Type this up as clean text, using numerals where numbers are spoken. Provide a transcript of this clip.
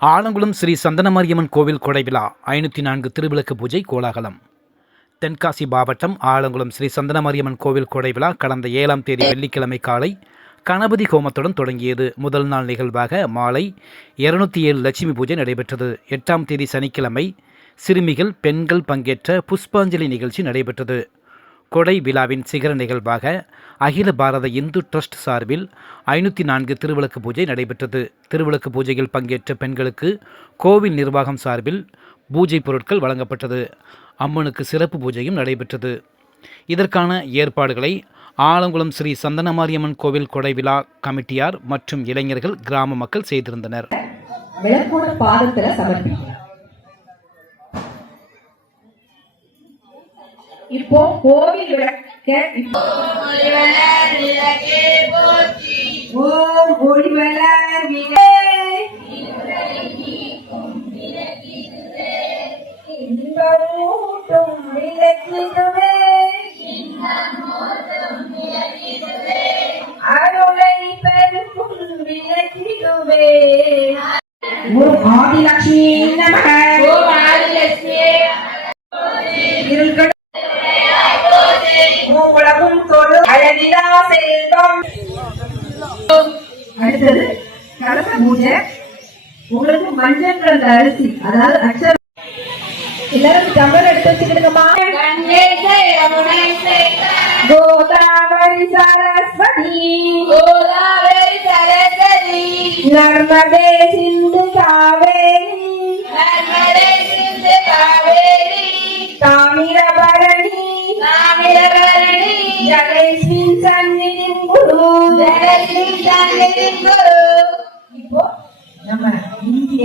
ஆலங்குளம் ஸ்ரீ சந்தனமாரியம்மன் கோவில் கொடை விழா 504 திருவிளக்கு பூஜை கோலாகலம். தென்காசி மாவட்டம் ஆலங்குளம் ஸ்ரீ சந்தனமாரியம்மன் கோவில் கொடை விழா கடந்த 7ஆம் தேதி வெள்ளிக்கிழமை காலை கணபதி ஹோமத்துடன் தொடங்கியது. முதல் நாள் நிகழ்வாக மாலை 207 லட்சுமி பூஜை நடைபெற்றது. 8ஆம் தேதி சனிக்கிழமை சிறுமிகள் பெண்கள் பங்கேற்ற புஷ்பாஞ்சலி நிகழ்ச்சி நடைபெற்றது. கொடை விழாவின் சிகர நிகழ்வாக அகில பாரத இந்து ட்ரஸ்ட் சார்பில் 504 திருவிளக்கு பூஜை நடைபெற்றது. திருவிளக்கு பூஜையில் பங்கேற்ற பெண்களுக்கு கோவில் நிர்வாகம் சார்பில் பூஜை பொருட்கள் வழங்கப்பட்டது. அம்மனுக்கு சிறப்பு பூஜையும் நடைபெற்றது. இதற்கான ஏற்பாடுகளை ஆலங்குளம் ஸ்ரீ சந்தனமாரியம்மன் கோவில் கொடை விழா கமிட்டியார் மற்றும் இளைஞர்கள் கிராம மக்கள் செய்திருந்தனர். இப்போ கோவில் விளக்க அருளை பெருக்கும் விளக்கிடுவே ஆதிலட்சுமி நமக. அடுத்தது கலச பூஜை. உங்களுக்கு மஞ்சள் கலந்த அரிசி, அதாவது அக்ஷர எல்லாரும் டம்ளர் எடுத்து வச்சுக்கிடுங்கம்மா. கோதாவரி சரஸ்வதி நர்மதே சிந்து காவேரி தாமிரபரணி ஜலஸ்மின் சந்நிதிம் குரு. இப்போ நம்ம இந்திய